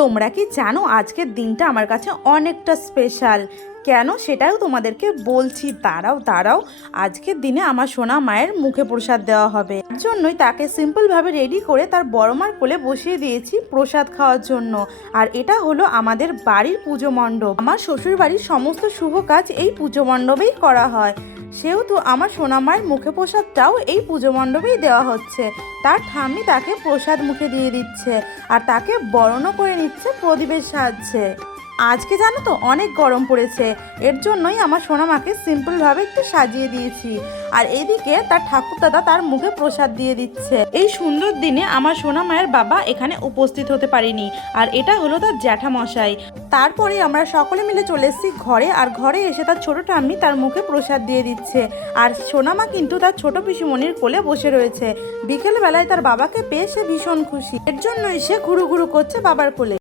তোমরা কি জানো আজকের দিনটা আমার কাছে অনেকটা স্পেশাল। কেন সেটাও তোমাদেরকে বলছি, দাঁড়াও দাঁড়াও। আজকের দিনে আমার সোনা মায়ের মুখে প্রসাদ দেওয়া হবে, তার জন্যই তাকে সিম্পলভাবে রেডি করে তার বড় মার কোলে বসিয়ে দিয়েছি প্রসাদ খাওয়ার জন্য। আর এটা হলো আমাদের বাড়ির পুজো মণ্ডপ। আমার শ্বশুর বাড়ির সমস্ত শুভ কাজ এই পুজো মণ্ডপেই করা হয়, সেহেতু আমার সোনা মায়ের মুখে প্রসাদটাও এই পুজো মণ্ডপেই দেওয়া হচ্ছে। তার ঠাম্মি তাকে প্রসাদ মুখে দিয়ে দিচ্ছে আর তাকে বরণও করে নিচ্ছে প্রদীপের সাহায্যে। আজকে জানো তো অনেক গরম পড়েছে, এর জন্যই আমার সোনামাকে সিম্পলভাবে একটু সাজিয়ে দিয়েছি। আর এদিকে তার ঠাকুরদাদা তার মুখে প্রসাদ দিয়ে দিচ্ছে। এই সুন্দর দিনে আমার সোনা মায়ের বাবা এখানে উপস্থিত হতে পারেনি, আর এটা হলো তার জ্যাঠামশাই। তারপরে আমরা সকলে মিলে চলে এসেছি ঘরে, আর ঘরে এসে তার ছোট ঠাম্মি তার মুখে প্রসাদ দিয়ে দিচ্ছে। আর সোনামা কিন্তু তার ছোট পিসিমণির কোলে বসে রয়েছে। বিকেল বেলায় তার বাবাকে পেয়ে সে ভীষণ খুশি, এর জন্যই সে ঘুরু ঘুরু করছে বাবার কোলে।